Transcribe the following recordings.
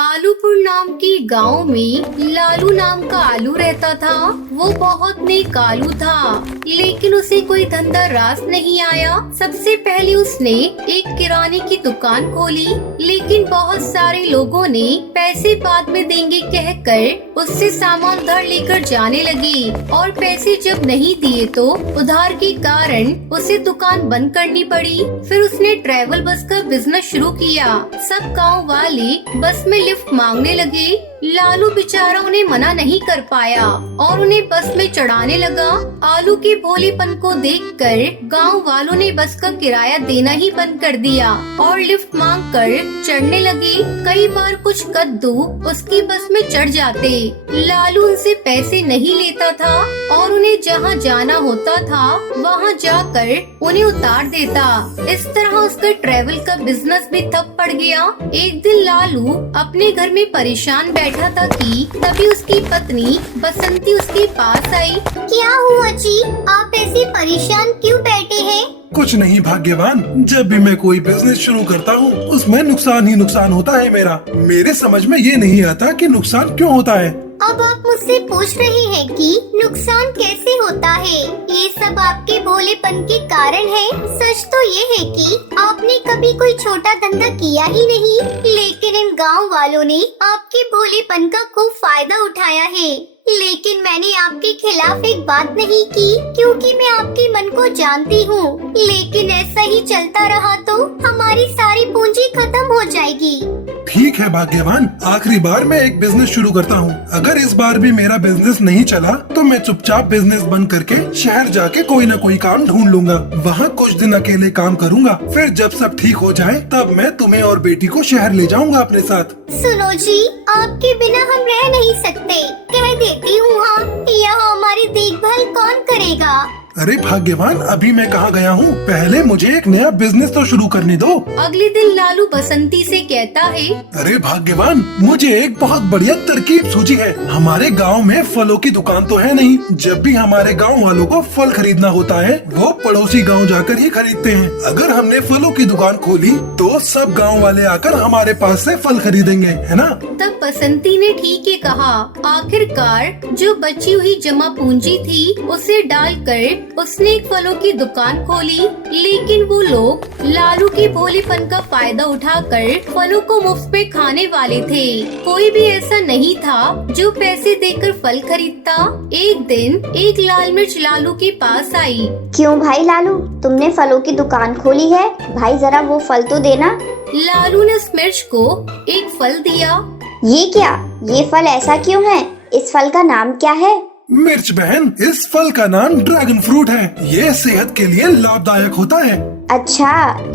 आलूपुर नाम के गांव में लालू नाम का आलू रहता था। वो बहुत नेक आलू था, लेकिन उसे कोई धंधा रास नहीं आया। सबसे पहले उसने एक किराने की दुकान खोली, लेकिन बहुत सारे लोगों ने पैसे बाद में देंगे कहकर उससे सामान उधार लेकर जाने लगे, और पैसे जब नहीं दिए तो उधार के कारण उसे दुकान बंद करनी पड़ी। फिर उसने ट्रैवल बस का बिजनेस शुरू किया। सब गाँव वाले बस में लिफ्ट मांगने लगे। लालू बेचारा उन्हें मना नहीं कर पाया और उन्हें बस में चढ़ाने लगा। आलू के भोलेपन को देखकर गांव वालों ने बस का किराया देना ही बंद कर दिया और लिफ्ट मांगकर चढ़ने लगे। कई बार कुछ कद्दू उसकी बस में चढ़ जाते। लालू उनसे पैसे नहीं लेता था और उन्हें जहां जाना होता था वहां जाकर उन्हें उतार देता। इस तरह उसका ट्रैवल का बिजनेस भी ठप पड़ गया। एक दिन लालू अपने घर में परेशान बैठा था कि तभी उसकी पत्नी बसंती उसके पास आई। क्या हुआ जी, आप ऐसे परेशान क्यों बैठे हैं? कुछ नहीं भाग्यवान, जब भी मैं कोई बिजनेस शुरू करता हूँ उसमें नुकसान ही नुकसान होता है मेरा। मेरे समझ में ये नहीं आता कि नुकसान क्यों होता है। अब आप मुझसे पूछ रहे हैं कि नुकसान कैसे होता है? ये सब आपके भोलेपन के कारण है। सच तो ये है कि आपने कभी कोई छोटा धंधा किया ही नहीं, लेकिन इन गांव वालों ने आपके भोलेपन का खूब फायदा उठाया है। लेकिन मैंने आपके खिलाफ एक बात नहीं की, क्योंकि मैं आपके मन को जानती हूँ। लेकिन ऐसा ही चलता रहा तो हमारी सारी पूंजी खत्म हो जाएगी। ठीक है भाग्यवान, आखिरी बार मैं एक बिजनेस शुरू करता हूँ। अगर इस बार भी मेरा बिजनेस नहीं चला तो मैं चुपचाप बिजनेस बंद करके शहर जाके कोई न कोई काम ढूंढ लूंगा। वहाँ कुछ दिन अकेले काम करूँगा, फिर जब सब ठीक हो जाए तब मैं तुम्हें और बेटी को शहर ले जाऊँगा अपने साथ। सुनो जी, आपके बिना हम रह नहीं सकते। कह देती हूँ हाँ, यहाँ हमारी देखभाल कौन करेगा? अरे भाग्यवान, अभी मैं कहाँ गया हूँ, पहले मुझे एक नया बिजनेस तो शुरू करने दो। अगले दिन लालू बसंती से कहता है, अरे भाग्यवान, मुझे एक बहुत बढ़िया तरकीब सूझी है। हमारे गांव में फलों की दुकान तो है नहीं। जब भी हमारे गांव वालों को फल खरीदना होता है वो पड़ोसी गांव जाकर ही खरीदते हैं। अगर हमने फलों की दुकान खोली तो सब गांव वाले आकर हमारे पास से फल खरीदेंगे, है ना? तब बसंती ने ठीक ही कहा। आखिरकार जो बची हुई जमा पूंजी थी उसे डालकर उसने एक फलों की दुकान खोली। लेकिन वो लोग लालू के भोलेपन का फायदा उठाकर फलों को मुफ्त में खाने वाले थे। कोई भी ऐसा नहीं था जो पैसे देकर फल खरीदता। एक दिन एक लाल मिर्च लालू के पास आई। क्यों भाई लालू, तुमने फलों की दुकान खोली है? भाई जरा वो फल तो देना। लालू ने उस मिर्च को एक फल दिया। ये क्या, ये फल ऐसा क्यों है? इस फल का नाम क्या है? मिर्च बहन, इस फल का नाम ड्रैगन फ्रूट है। ये सेहत के लिए लाभदायक होता है। अच्छा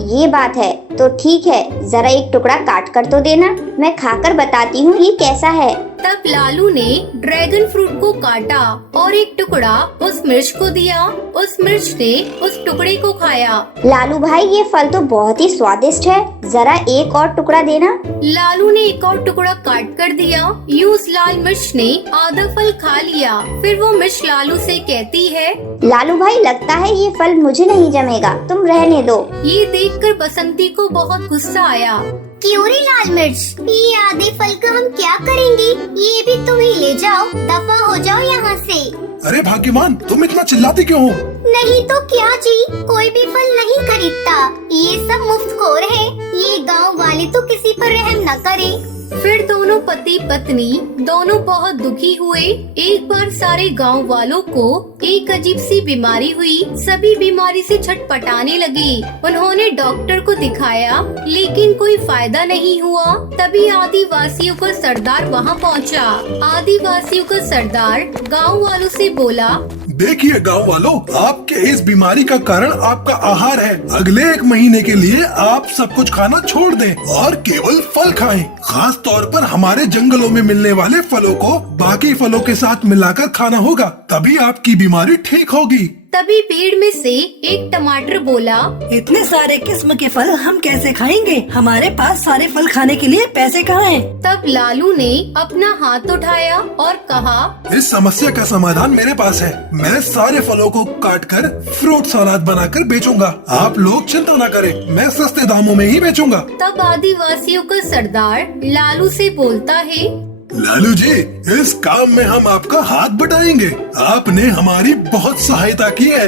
ये बात है, तो ठीक है, जरा एक टुकड़ा काट कर तो देना, मैं खाकर बताती हूँ ये कैसा है। तब लालू ने ड्रैगन फ्रूट को काटा और एक टुकड़ा उस मिर्च को दिया। उस मिर्च ने उस टुकड़े को खाया। लालू भाई, ये फल तो बहुत ही स्वादिष्ट है, जरा एक और टुकड़ा देना। लालू ने एक और टुकड़ा काट कर दिया। यूं उस लाल मिर्च ने आधा फल खा लिया। फिर वो मिर्च लालू से कहती है, लालू भाई लगता है ये फल मुझे नहीं जमेगा, तुम रहने दो। ये देखकर बसंती को बहुत गुस्सा आया। क्यों रे लाल मिर्च, ये आधे फल का हम क्या करेंगे? ये भी तुम ही ले जाओ, दफा हो जाओ यहाँ से। अरे भाग्यवान, तुम इतना चिल्लाती क्यों हो? नहीं तो क्या जी, कोई भी फल नहीं खरीदता। ये सब मुफ्तखोर है। ये गांव वाले तो किसी पर रहम न करें। फिर दोनों पति पत्नी दोनों बहुत दुखी हुए। एक बार सारे गांव वालों को एक अजीब सी बीमारी हुई। सभी बीमारी से छटपटाने लगे। उन्होंने डॉक्टर को दिखाया, लेकिन कोई फायदा नहीं हुआ। तभी आदिवासियों का सरदार वहां पहुंचा। आदिवासियों का सरदार गांव वालों से बोला, देखिए गांव वालों, आपके इस बीमारी का कारण आपका आहार है। अगले 1 महीने के लिए आप सब कुछ खाना छोड़ दें और केवल फल खाएं। खास तौर पर हमारे जंगलों में मिलने वाले फलों को बाकी फलों के साथ मिलाकर खाना होगा, तभी आपकी बीमारी ठीक होगी। तभी पेड़ में से एक टमाटर बोला, इतने सारे किस्म के फल हम कैसे खाएंगे? हमारे पास सारे फल खाने के लिए पैसे कहाँ हैं? तब लालू ने अपना हाथ उठाया और कहा, इस समस्या का समाधान मेरे पास है। मैं सारे फलों को काटकर फ्रूट सलाद बनाकर बेचूंगा। आप लोग चिंता न करें, मैं सस्ते दामों में ही बेचूंगा। तब आदिवासियों का सरदार लालू से बोलता है, लालू जी, इस काम में हम आपका हाथ बटाएंगे। आपने हमारी बहुत सहायता की है।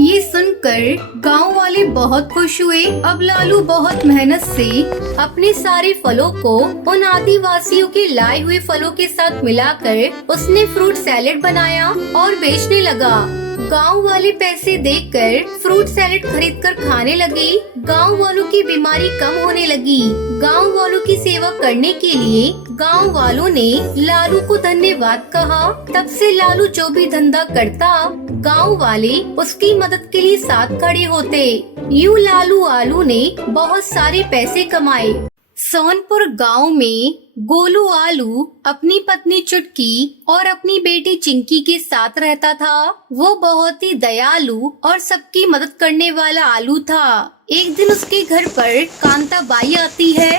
ये सुनकर गांव वाले बहुत खुश हुए। अब लालू बहुत मेहनत से अपने सारे फलों को उन आदिवासियों के लाए हुए फलों के साथ मिलाकर उसने फ्रूट सैलेड बनाया और बेचने लगा। गांव वाले पैसे देकर फ्रूट सैलेड खरीदकर खाने लगे। गांव वालों की बीमारी कम होने लगी। गांव वालों की सेवा करने के लिए गांव वालों ने लालू को धन्यवाद कहा। तब से लालू जो भी धंधा करता, गांव वाले उसकी मदद के लिए साथ खड़े होते। यूं लालू आलू ने बहुत सारे पैसे कमाए। सोनपुर गांव में गोलू आलू अपनी पत्नी चुटकी और अपनी बेटी चिंकी के साथ रहता था। वो बहुत ही दयालु और सबकी मदद करने वाला आलू था। एक दिन उसके घर पर कांता बाई आती है।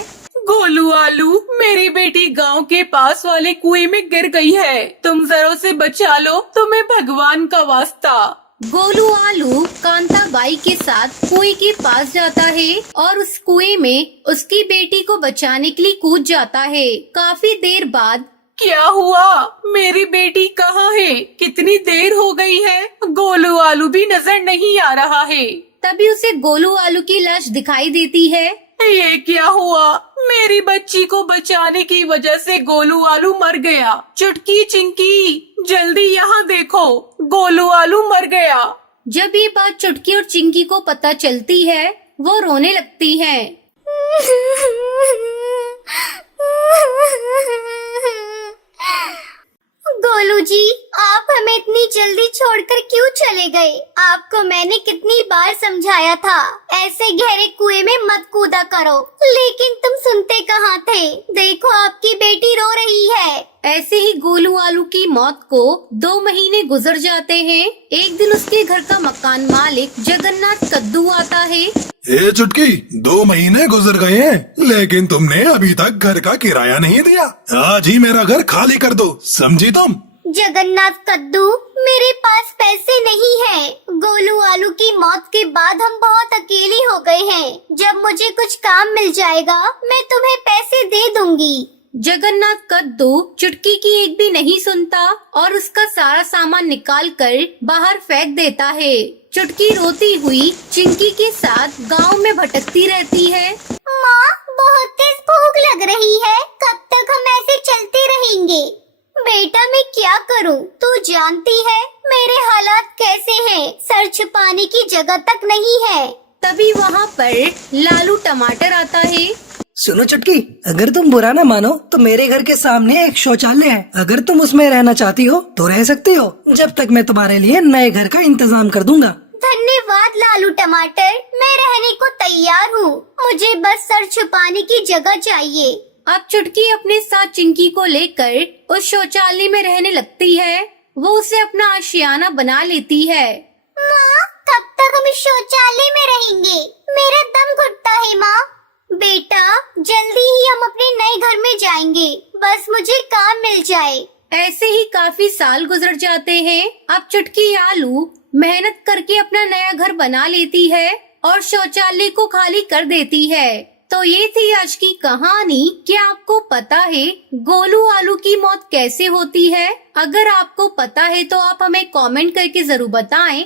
गोलू आलू, मेरी बेटी गांव के पास वाले कुएं में गिर गई है। तुम जरा उसे बचा लो, तुम्हें भगवान का वास्ता। गोलू आलू कांता बाई के साथ कुएं के पास जाता है और उस कुएं में उसकी बेटी को बचाने के लिए कूद जाता है। काफी देर बाद, क्या हुआ? मेरी बेटी कहाँ है? कितनी देर हो गई है, गोलू आलू भी नजर नहीं आ रहा है। तभी उसे गोलू आलू की लाश दिखाई देती है। ये क्या हुआ? मेरी बच्ची को बचाने की वजह से गोलू आलू मर गया। चुटकी, चिंकी, जल्दी यहाँ देखो, गोलू आलू मर गया। जब ये बात चुटकी और चिंकी को पता चलती है, वो रोने लगती है। गोलू जी, आप हमें इतनी जल्दी छोड़कर क्यों चले गए? आपको मैंने कितनी बार समझाया था, ऐसे गहरे कुएं में मत कूदा करो, लेकिन तुम सुनते कहाँ थे? देखो आपकी बेटी रो रही है। ऐसे ही गोलू आलू की मौत को 2 महीने गुजर जाते हैं। एक दिन उसके घर का मकान मालिक जगन्नाथ कद्दू आता है। ए चुटकी, 2 महीने गुजर गए हैं, लेकिन तुमने अभी तक घर का किराया नहीं दिया। आज ही मेरा घर खाली कर दो, समझी तुम? जगन्नाथ कद्दू, मेरे पास पैसे नहीं है। गोलू आलू की मौत के बाद हम बहुत अकेली हो गए हैं। जब मुझे कुछ काम मिल जाएगा, मैं तुम्हें पैसे दे दूंगी। जगन्नाथ कद्दू चुटकी की एक भी नहीं सुनता और उसका सारा सामान निकाल कर बाहर फेंक देता है। चुटकी रोती हुई चिंकी के साथ गांव में भटकती रहती है। माँ, बहुत तेज भूख लग रही है, कब तक हम ऐसे चलते रहेंगे? बेटा, मैं क्या करूँ? तू जानती है मेरे हालात कैसे हैं। सर छुपाने की जगह तक नहीं है। तभी वहाँ पर लालू टमाटर आता है। सुनो चुटकी, अगर तुम बुरा ना मानो तो मेरे घर के सामने एक शौचालय है। अगर तुम उसमें रहना चाहती हो तो रह सकती हो, जब तक मैं तुम्हारे लिए नए घर का इंतजाम कर दूंगा। धन्यवाद लालू टमाटर, मैं रहने को तैयार हूँ। मुझे बस सर छुपाने की जगह चाहिए। अब चुटकी अपने साथ चिंकी को लेकर उस शौचालय में रहने लगती है। वो उसे अपना आशियाना बना लेती है। माँ, कब तक हम इस शौचालय में रहेंगे? मेरा दम घुटता है माँ। बेटा, जल्दी ही हम अपने नए घर में जाएंगे, बस मुझे काम मिल जाए। ऐसे ही काफी साल गुजर जाते हैं। अब चुटकी आलू मेहनत करके अपना नया घर बना लेती है और शौचालय को खाली कर देती है। तो ये थी आज की कहानी। क्या आपको पता है गोलू आलू की मौत कैसे होती है? अगर आपको पता है तो आप हमें कमेंट करके जरूर बताएं।